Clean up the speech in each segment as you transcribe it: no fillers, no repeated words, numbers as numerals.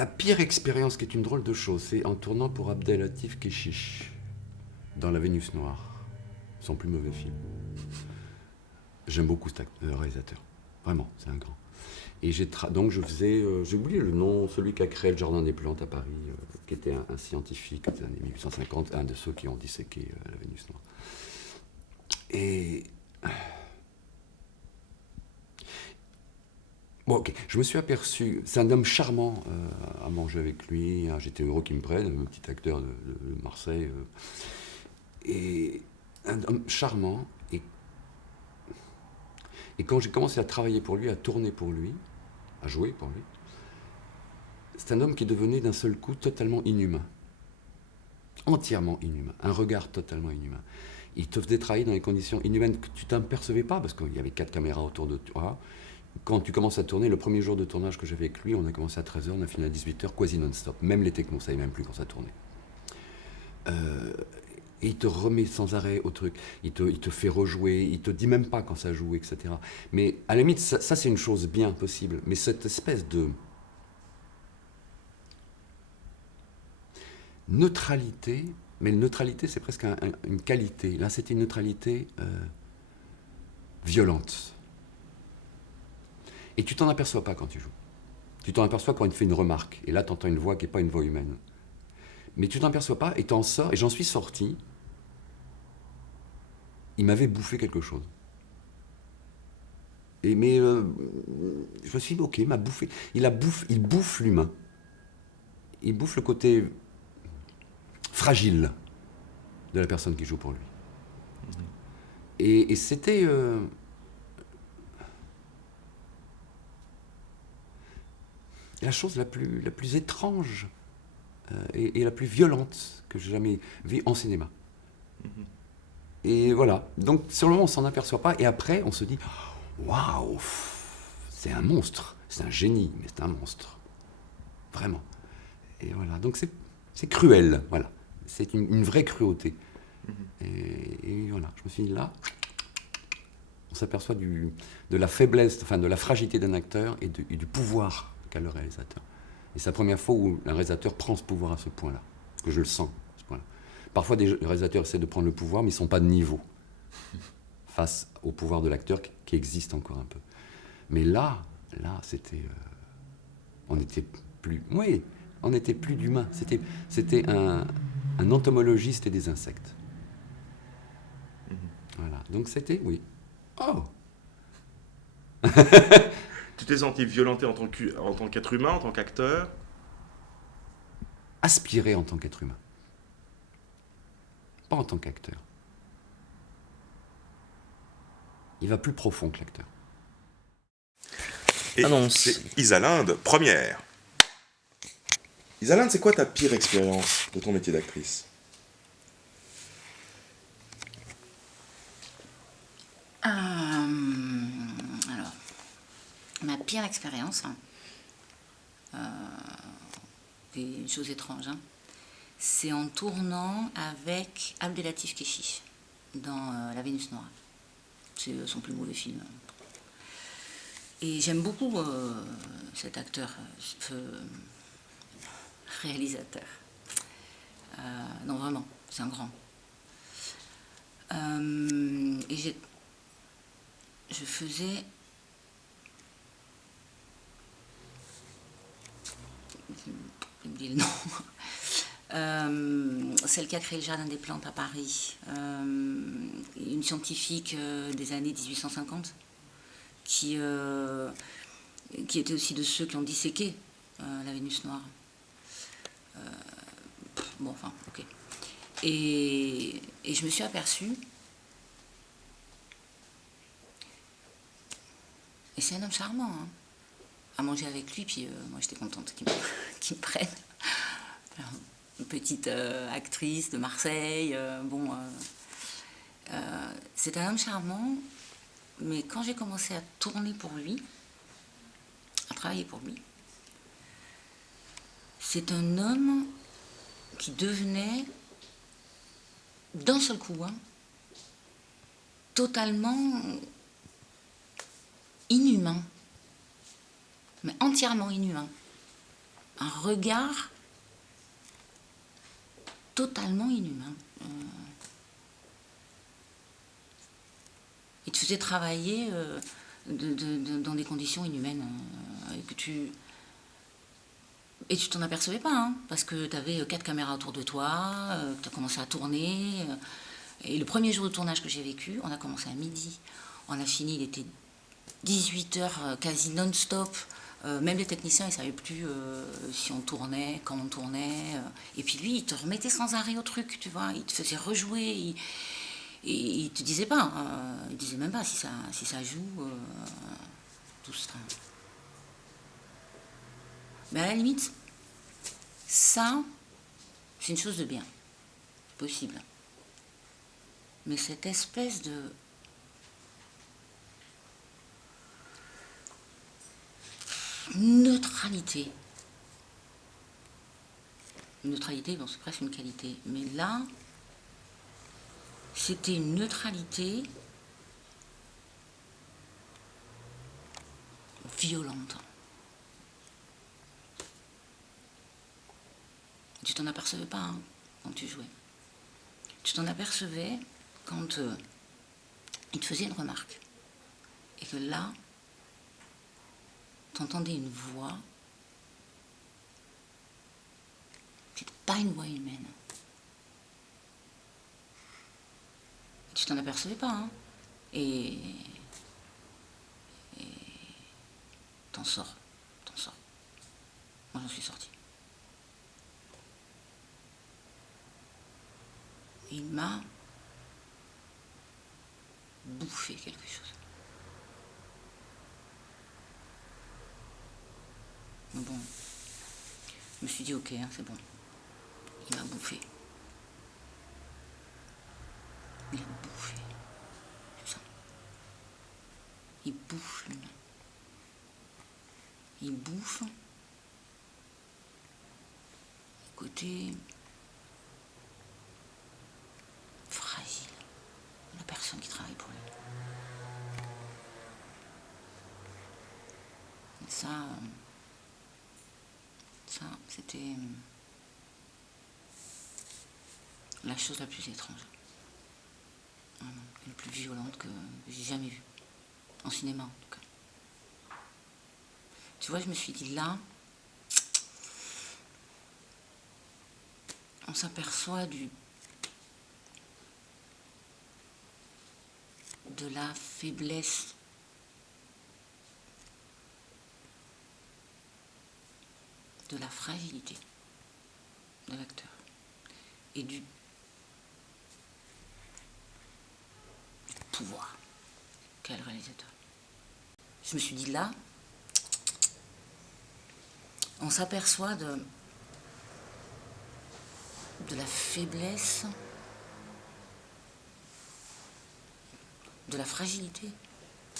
Ma pire expérience, qui est une drôle de chose, c'est en tournant pour Abdelatif Kechiche, dans La Vénus Noire, son plus mauvais film. J'aime beaucoup cet réalisateur. Vraiment, c'est un grand. Et donc je faisais, j'ai oublié le nom, celui qui a créé le Jardin des Plantes à Paris, qui était un scientifique des années 1850, un de ceux qui ont disséqué la Vénus Noire. Et bon, ok, je me suis aperçu, c'est un homme charmant à manger avec lui, hein, j'étais heureux qu'il me prenne, un petit acteur de Marseille, et un homme charmant, et quand j'ai commencé à travailler pour lui, à tourner pour lui, à jouer pour lui, c'est un homme qui devenait d'un seul coup totalement inhumain, entièrement inhumain, un regard totalement inhumain. Il te faisait travailler dans des conditions inhumaines que tu t'en percevais pas, parce qu'il y avait 4 caméras autour de toi. Quand tu commences à tourner, le premier jour de tournage que j'avais avec lui, on a commencé à 13h, on a fini à 18h, quasi non-stop. Même les technos, on ne savait même plus quand ça tournait. Et il te remet sans arrêt au truc. Il te fait rejouer, il te dit même pas quand ça joue, etc. Mais à la limite, ça c'est une chose bien possible. Mais cette espèce de neutralité, mais la neutralité c'est presque une qualité. Là c'était une neutralité violente. Et tu t'en aperçois pas quand tu joues. Tu t'en aperçois quand il te fait une remarque. Et là, tu entends une voix qui n'est pas une voix humaine. Mais tu t'en aperçois pas et t'en sors. Et j'en suis sorti. Il m'avait bouffé quelque chose. Mais je me suis dit, ok, il m'a bouffé. Il bouffe l'humain. Il bouffe le côté fragile de la personne qui joue pour lui. Et c'était... la chose la plus étrange et la plus violente que j'ai jamais vue en cinéma. Et voilà. Donc, sur le moment, on s'en aperçoit pas. Et après, on se dit, waouh, c'est un monstre. C'est un génie, mais c'est un monstre. Vraiment. Et voilà. Donc, c'est cruel. Voilà. C'est une vraie cruauté. Et voilà. Je me suis dit, là, on s'aperçoit de la faiblesse, enfin, de la fragilité d'un acteur et du pouvoir qu'a le réalisateur. Et c'est la première fois où un réalisateur prend ce pouvoir à ce point-là. Parce que je le sens, à ce point-là. Parfois, des réalisateurs essaient de prendre le pouvoir, mais ils ne sont pas de niveau face au pouvoir de l'acteur qui existe encore un peu. Mais là, c'était... on n'était plus... Oui, on n'était plus d'humains. C'était un entomologiste et des insectes. Voilà. Donc c'était... Oui. Oh. Tu t'es senti violenté en tant qu'être humain, en tant qu'acteur? Aspiré en tant qu'être humain. Pas en tant qu'acteur. Il va plus profond que l'acteur. Et Annonce. c'est Isalinde, première. Isalinde, c'est quoi ta pire expérience de ton métier d'actrice? Alors, ma pire expérience, c'est une chose étrange, c'est en tournant avec Abdelatif Kechiche dans La Vénus Noire. C'est son plus mauvais film. Et j'aime beaucoup cet acteur, ce réalisateur. Non, vraiment, c'est un grand. Et je faisais... J'ai oublié le nom. Celle qui a créé le Jardin des Plantes à Paris. Une scientifique des années 1850 qui était aussi de ceux qui ont disséqué la Vénus Noire. Bon, enfin, ok. Et je me suis aperçue, et c'est un homme charmant, à manger avec lui, puis moi j'étais contente qu'il me prenne. Alors, une petite actrice de Marseille, c'est un homme charmant, mais quand j'ai commencé à tourner pour lui, à travailler pour lui, c'est un homme qui devenait, d'un seul coup, totalement inhumain, mais entièrement inhumain. un regard totalement inhumain. Il te faisait travailler dans des conditions inhumaines et tu t'en apercevais pas, hein, parce que tu avais 4 caméras autour de toi, tu as commencé à tourner. Et le premier jour de tournage que j'ai vécu, on a commencé à midi, on a fini, il était 18h quasi non-stop. Même les techniciens, ils ne savaient plus si on tournait, quand on tournait. Et puis lui, il te remettait sans arrêt au truc, tu vois. Il te faisait rejouer. Il ne te disait pas. Il ne disait même pas si ça joue. Tout ça. Mais à la limite, ça, c'est une chose de bien. Possible. Mais cette espèce de... neutralité. Une neutralité, bon, c'est presque une qualité. Mais là, c'était une neutralité violente. Tu t'en apercevais pas, hein, quand tu jouais. Tu t'en apercevais quand il te faisait une remarque. Et que là, t'entendais une voix. C'était pas une voix humaine. Tu t'en apercevais pas, hein. Et t'en sors. Moi, j'en suis sortie. Et il m'a bouffé quelque chose. Mais bon, je me suis dit, ok, hein, c'est bon. Il m'a bouffé. Il a bouffé. C'est ça. Il bouffe l'humain. Il bouffe le côté fragile de la personne qui travaille pour lui. Et ça, c'était la chose la plus étrange. Vraiment, la plus violente que j'ai jamais vue. En cinéma, en tout cas. Tu vois, je me suis dit, là, on s'aperçoit de la faiblesse de la fragilité de l'acteur et du pouvoir qu'a le réalisateur. Je me suis dit, là, on s'aperçoit de la faiblesse, de la fragilité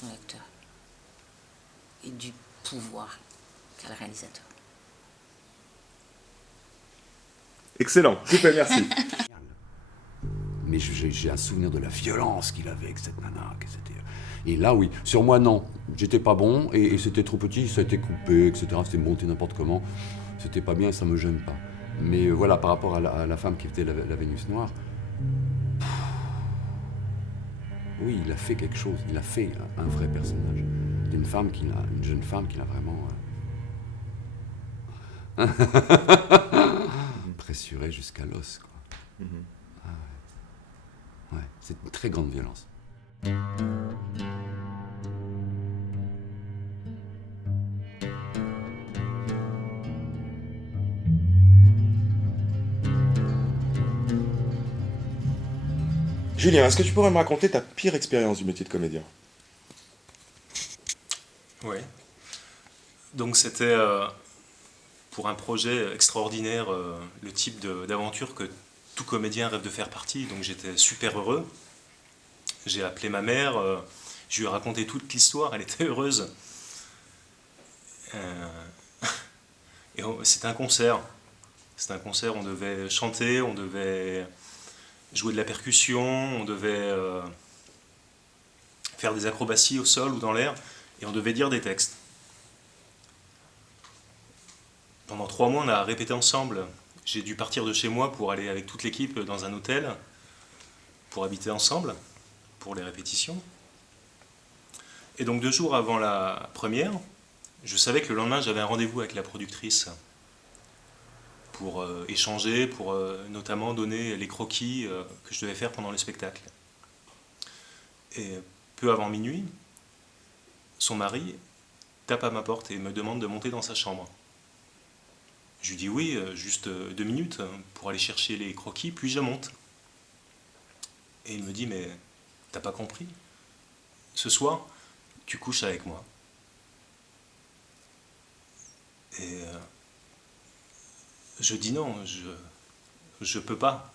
de l'acteur et du pouvoir qu'a le réalisateur. Excellent, super, merci. Mais j'ai un souvenir de la violence qu'il avait avec cette nana. Et là, oui. Sur moi, non. J'étais pas bon et c'était trop petit, ça a été coupé, etc. C'était monté n'importe comment. C'était pas bien, ça me gêne pas. Mais voilà, par rapport à la femme qui était la Vénus noire, oui, il a fait quelque chose. Il a fait un vrai personnage. Une jeune femme qui l'a vraiment pressuré jusqu'à l'os, quoi. Ah ouais. Ouais, c'est une très grande violence. Julien, est-ce que tu pourrais me raconter ta pire expérience du métier de comédien? Oui. Donc c'était pour un projet extraordinaire, le type d'aventure que tout comédien rêve de faire partie. Donc j'étais super heureux. J'ai appelé ma mère, je lui ai raconté toute l'histoire, elle était heureuse. Et c'était un concert. C'était un concert, on devait chanter, on devait jouer de la percussion, on devait faire des acrobaties au sol ou dans l'air, et on devait dire des textes. Pendant 3 mois, on a répété ensemble. J'ai dû partir de chez moi pour aller avec toute l'équipe dans un hôtel, pour habiter ensemble, pour les répétitions. Et donc 2 jours avant la première, je savais que le lendemain, j'avais un rendez-vous avec la productrice pour échanger, pour notamment donner les croquis que je devais faire pendant le spectacle. Et peu avant minuit, son mari tape à ma porte et me demande de monter dans sa chambre. Je lui dis oui, juste 2 minutes pour aller chercher les croquis, puis je monte. Et il me dit, mais t'as pas compris? Ce soir, tu couches avec moi. Et je dis non, je peux pas.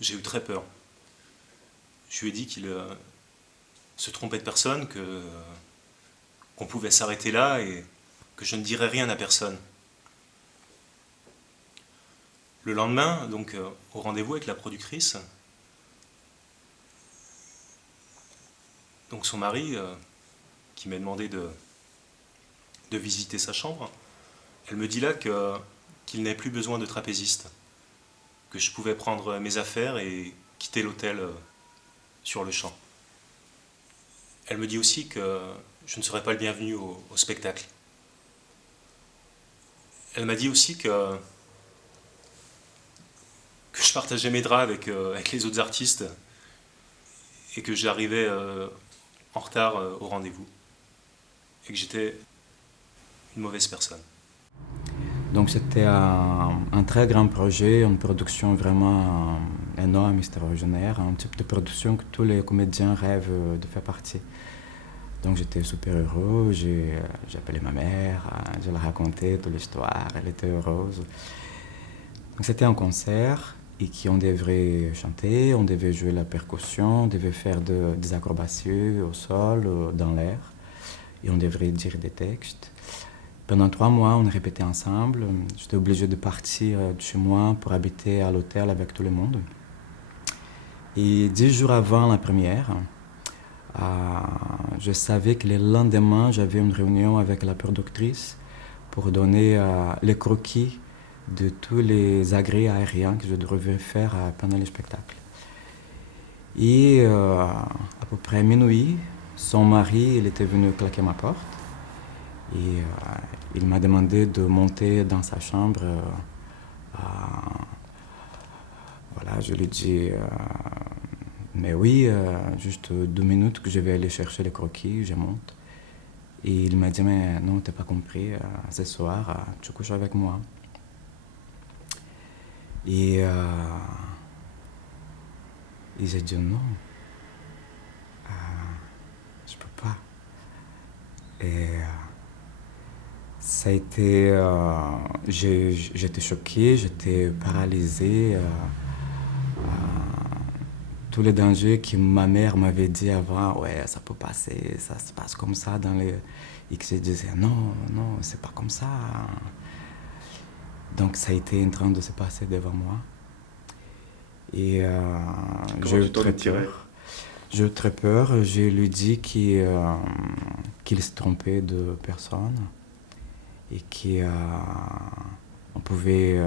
J'ai eu très peur. Je lui ai dit qu'il se trompait de personne, qu'on pouvait s'arrêter là et que je ne dirais rien à personne. Le lendemain, donc au rendez-vous avec la productrice, donc son mari, qui m'a demandé de visiter sa chambre, elle me dit là qu'il n'avait plus besoin de trapéziste, que je pouvais prendre mes affaires et quitter l'hôtel sur le champ. Elle me dit aussi que je ne serais pas le bienvenu au spectacle. Elle m'a dit aussi que je partageais mes draps avec les autres artistes et que j'arrivais en retard au rendez-vous et que j'étais une mauvaise personne. Donc c'était un très grand projet, une production vraiment énorme, extraordinaire, un type de production que tous les comédiens rêvent de faire partie. Donc j'étais super heureux, j'ai appelé ma mère, je lui ai raconté toute l'histoire, elle était heureuse. Donc c'était un concert et on devait chanter, on devait jouer la percussion, on devait faire des acrobaties au sol, dans l'air, et on devait dire des textes. Pendant 3 mois, on répétait ensemble. J'étais obligé de partir de chez moi pour habiter à l'hôtel avec tout le monde. Et 10 jours avant la première, je savais que le lendemain, j'avais une réunion avec la productrice pour donner les croquis de tous les agrès aériens que je devais faire pendant le spectacle. Et à peu près minuit, son mari il était venu claquer ma porte. Et il m'a demandé de monter dans sa chambre. Voilà, je lui ai dit, mais oui, juste 2 minutes que je vais aller chercher les croquis, je monte. Et il m'a dit, mais non, t'as pas compris, ce soir, tu couches avec moi. Et j'ai dit non, je peux pas. Et ça a été, j'étais choqué, j'étais paralysé. Tous les dangers que ma mère m'avait dit avant, ouais, ça peut passer, ça se passe comme ça dans les... Et que je disais, non, non, c'est pas comme ça. Donc ça a été en train de se passer devant moi. Et j'ai eu très peur. J'ai eu très peur. Je lui ai dit qu'il se trompait de personne et qu'on pouvait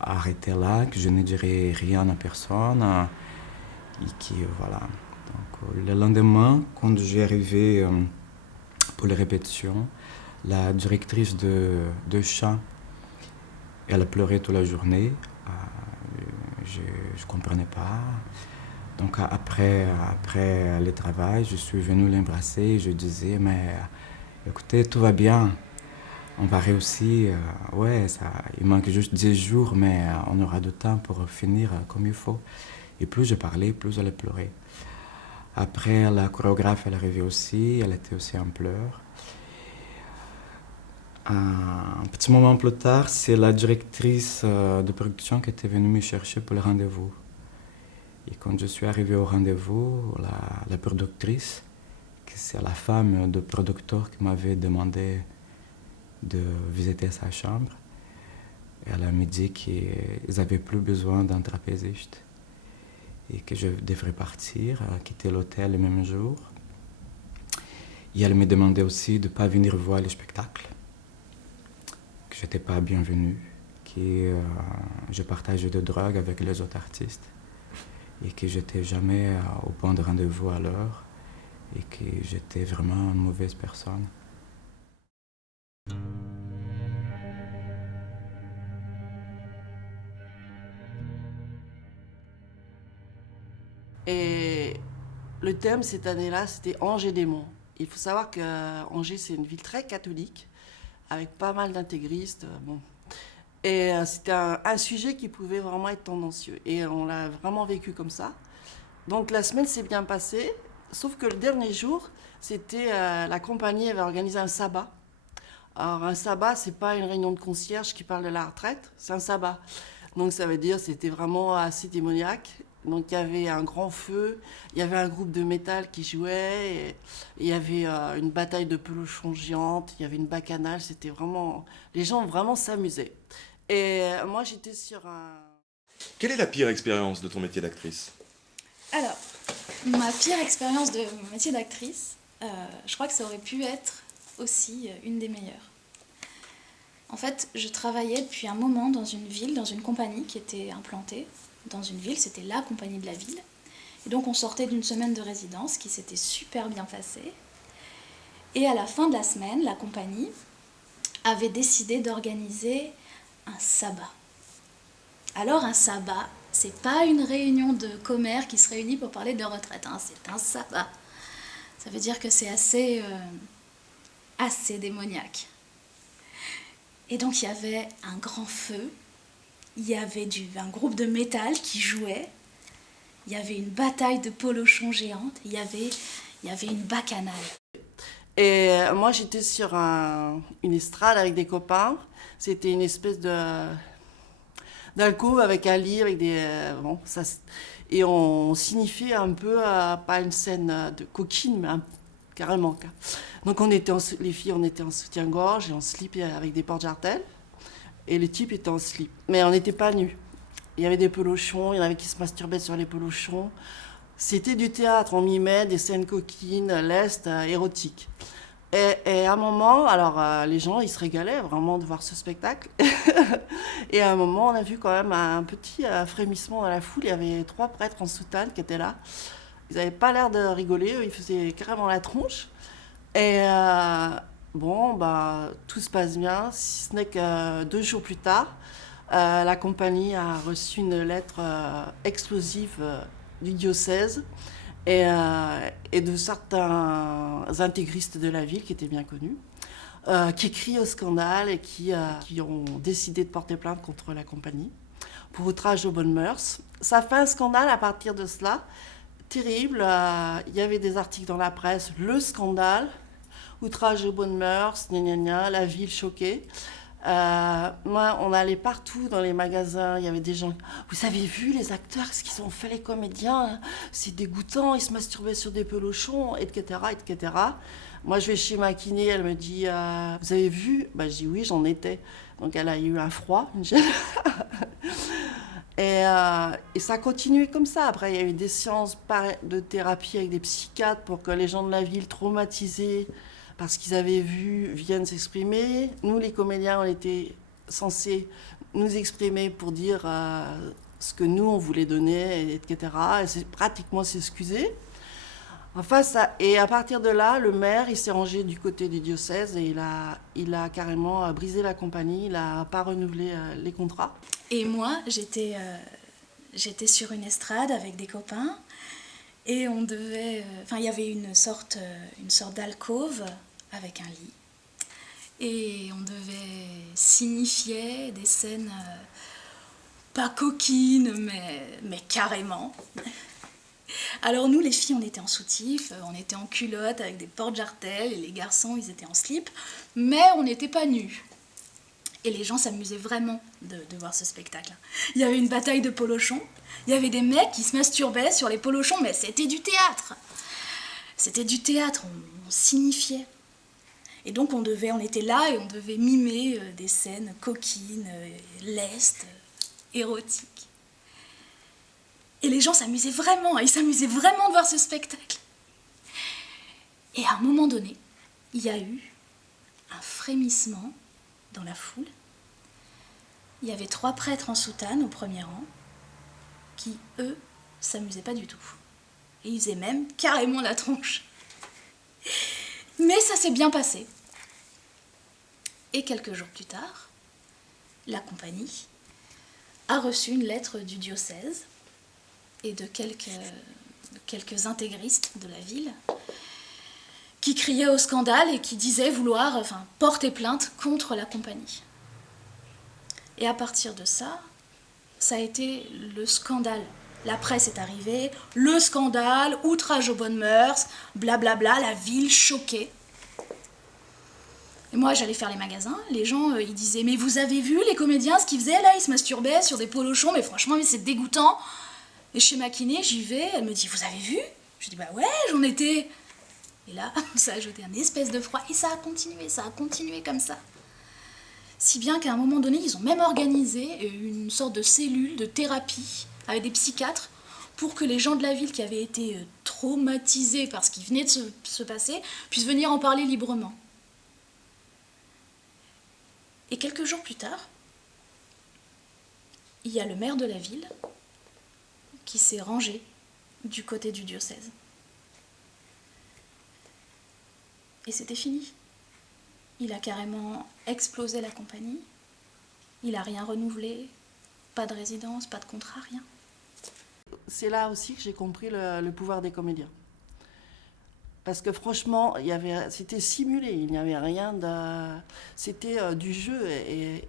arrêter là, que je ne dirais rien à personne. Et que voilà. Donc, le lendemain, quand j'ai arrivé pour les répétitions, la directrice de chant, elle a pleuré toute la journée. Je ne comprenais pas. Donc après le travail, je suis venu l'embrasser et je disais, mais écoutez, tout va bien, on va réussir. Ouais, il manque juste 10 jours, mais on aura du temps pour finir comme il faut. Et plus je parlais, plus elle pleurait. Après, la chorégraphe, elle arrivait aussi, elle était aussi en pleurs. Un petit moment plus tard, c'est la directrice de production qui était venue me chercher pour le rendez-vous. Et quand je suis arrivé au rendez-vous, la productrice, c'est la femme du producteur qui m'avait demandé de visiter sa chambre, elle m'a dit qu'ils n'avaient plus besoin d'un trapéziste et que je devrais partir, quitter l'hôtel le même jour. Et elle me demandait aussi de ne pas venir voir le spectacle, que je n'étais pas bienvenue, que je partageais de drogue avec les autres artistes et que je n'étais jamais au point de rendez-vous à l'heure et que j'étais vraiment une mauvaise personne. Et le thème cette année-là, c'était Angers démons. Il faut savoir que Angers, c'est une ville très catholique, avec pas mal d'intégristes. Bon. Et c'était un sujet qui pouvait vraiment être tendancieux. Et on l'a vraiment vécu comme ça. Donc la semaine s'est bien passée, sauf que le dernier jour, c'était la compagnie avait organisé un sabbat. Alors un sabbat, c'est pas une réunion de concierge qui parle de la retraite, c'est un sabbat. Donc ça veut dire c'était vraiment assez démoniaque. Donc il y avait un grand feu, il y avait un groupe de métal qui jouait, et il y avait une bataille de pelochons géantes, il y avait une bacchanale, c'était vraiment... Les gens vraiment s'amusaient. Et moi j'étais sur un... Quelle est la pire expérience de ton métier d'actrice? Alors, ma pire expérience de mon métier d'actrice, je crois que ça aurait pu être aussi une des meilleures. En fait, je travaillais depuis un moment dans une ville, dans une compagnie qui était implantée dans une ville, c'était la compagnie de la ville. Et donc on sortait d'une semaine de résidence qui s'était super bien passée. Et à la fin de la semaine, la compagnie avait décidé d'organiser un sabbat. Alors un sabbat, c'est pas une réunion de commères qui se réunit pour parler de retraite, hein, c'est un sabbat. Ça veut dire que c'est assez démoniaque. Et donc il y avait un grand feu, il y avait un groupe de métal qui jouait, il y avait une bataille de polochons géantes, il y avait une bacchanale. Et moi j'étais sur une estrade avec des copains, c'était une espèce d'alcôve avec un lit, avec des... et on signifiait un peu, pas une scène de coquine, mais carrément. Donc les filles, on était en soutien-gorge et en slip avec des porte-jartelles. Et le type était en slip. Mais on n'était pas nus. Il y avait des pelochons, il y en avait qui se masturbaient sur les pelochons. C'était du théâtre, on mimait des scènes coquines, lestes, érotiques. Et à un moment, alors les gens, ils se régalaient vraiment de voir ce spectacle. Et à un moment, on a vu quand même un petit frémissement dans la foule. Il y avait 3 prêtres en soutane qui étaient là. Ils n'avaient pas l'air de rigoler, eux, ils faisaient carrément la tronche. Et tout se passe bien, si ce n'est que 2 jours plus tard, la compagnie a reçu une lettre explosive du diocèse et de certains intégristes de la ville qui étaient bien connus, qui crient au scandale et qui ont décidé de porter plainte contre la compagnie pour outrage aux bonnes mœurs. Ça fait un scandale à partir de cela, terrible. Il y avait des articles dans la presse, le scandale, outrage aux bonnes mœurs, la ville choquée. Moi, on allait partout dans les magasins, il y avait des gens. Vous avez vu les acteurs, ce qu'ils ont fait les comédiens? C'est dégoûtant, ils se masturbaient sur des pelochons, etc., etc. Moi, je vais chez ma kiné, elle me dit vous avez vu? Je dis oui, j'en étais. Donc elle a eu un froid, une gêne. Et ça a continué comme ça. Après, il y a eu des séances de thérapie avec des psychiatres pour que les gens de la ville traumatisés parce qu'ils avaient vu viennent s'exprimer. Nous, les comédiens, on était censés nous exprimer pour dire ce que nous, on voulait donner, etc. Et c'est pratiquement s'excuser. Enfin, et à partir de là, le maire, il s'est rangé du côté du diocèse et il a carrément brisé la compagnie, il n'a pas renouvelé les contrats. Et moi, j'étais sur une estrade avec des copains et on devait... il y avait une sorte d'alcôve avec un lit. Et on devait signifier des scènes pas coquines, mais carrément. Alors nous, les filles, on était en soutif, on était en culotte avec des porte-jartelles, et les garçons, ils étaient en slip, mais on n'était pas nus. Et les gens s'amusaient vraiment de voir ce spectacle. Il y avait une bataille de polochons, il y avait des mecs qui se masturbaient sur les polochons, mais c'était du théâtre. C'était du théâtre, on signifiait. Et donc on était là et on devait mimer des scènes coquines, lestes, érotiques. Et les gens s'amusaient vraiment, ils s'amusaient vraiment de voir ce spectacle. Et à un moment donné, il y a eu un frémissement dans la foule. Il y avait 3 prêtres en soutane au premier rang qui, eux, s'amusaient pas du tout. Et ils faisaient même carrément la tronche. Mais ça s'est bien passé. Et quelques jours plus tard, la compagnie a reçu une lettre du diocèse et de quelques intégristes de la ville qui criaient au scandale et qui disaient vouloir porter plainte contre la compagnie. Et à partir de ça, ça a été le scandale. La presse est arrivée, le scandale, outrage aux bonnes mœurs, blablabla, la ville choquée. Et moi, j'allais faire les magasins, les gens, ils disaient « Mais vous avez vu les comédiens, ce qu'ils faisaient là? Ils se masturbaient sur des polochons, mais franchement, mais c'est dégoûtant. » Et chez ma kiné, j'y vais, elle me dit « Vous avez vu ?» Je dis « Bah ouais, j'en étais. » Et là, ça a ajouté un espèce de froid, et ça a continué comme ça. Si bien qu'à un moment donné, ils ont même organisé une sorte de cellule de thérapie avec des psychiatres pour que les gens de la ville qui avaient été traumatisés par ce qui venait de se passer puissent venir en parler librement. Et quelques jours plus tard, il y a le maire de la ville qui s'est rangé du côté du diocèse. Et c'était fini. Il a carrément explosé la compagnie. Il n'a rien renouvelé, pas de résidence, pas de contrat, rien. C'est là aussi que j'ai compris le pouvoir des comédiens. Parce que franchement, c'était simulé, il n'y avait rien de... C'était du jeu et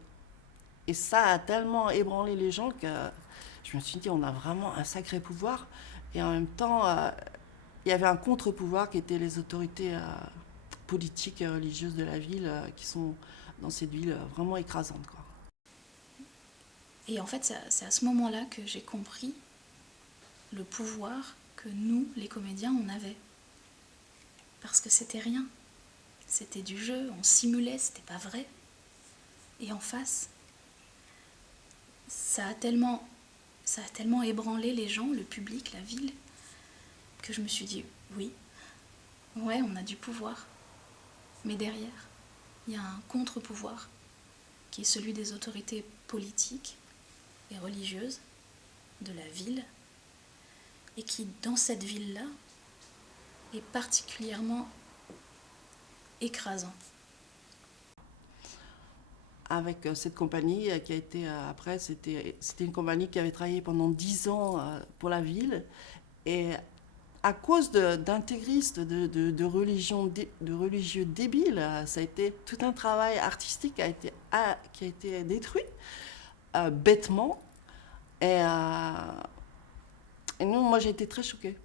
ça a tellement ébranlé les gens que je me suis dit, on a vraiment un sacré pouvoir. Et en même temps, il y avait un contre-pouvoir qui était les autorités politiques et religieuses de la ville qui sont dans cette ville vraiment écrasantes, quoi. Et en fait, c'est à ce moment-là que j'ai compris le pouvoir que nous, les comédiens, on avait. Parce que c'était rien. C'était du jeu, on simulait, c'était pas vrai. Et en face, ça a tellement ébranlé les gens, le public, la ville, que je me suis dit, oui, ouais, on a du pouvoir. Mais derrière, il y a un contre-pouvoir, qui est celui des autorités politiques et religieuses de la ville, et qui, dans cette ville-là, est particulièrement écrasant. Avec cette compagnie qui a été, après, c'était une compagnie qui avait travaillé pendant 10 ans pour la ville. Et à cause d'intégristes, de religieux débiles, ça a été tout un travail artistique qui a été détruit bêtement. Et nous, moi, j'ai été très choquée.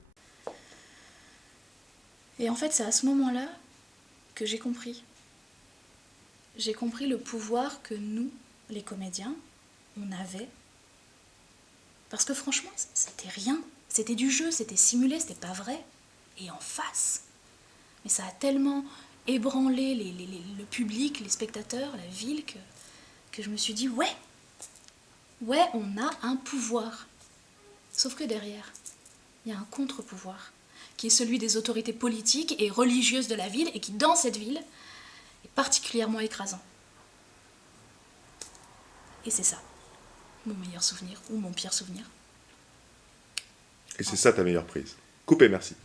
Et en fait, c'est à ce moment-là que j'ai compris. J'ai compris le pouvoir que nous, les comédiens, on avait. Parce que franchement, c'était rien. C'était du jeu, c'était simulé, c'était pas vrai. Et en face. Mais ça a tellement ébranlé le public, les spectateurs, la ville, que je me suis dit, ouais, on a un pouvoir. Sauf que derrière, il y a un contre-pouvoir, qui est celui des autorités politiques et religieuses de la ville, et qui, dans cette ville, est particulièrement écrasant. Et c'est ça, mon meilleur souvenir, ou mon pire souvenir. Et c'est ça ta meilleure prise. Coupé, merci.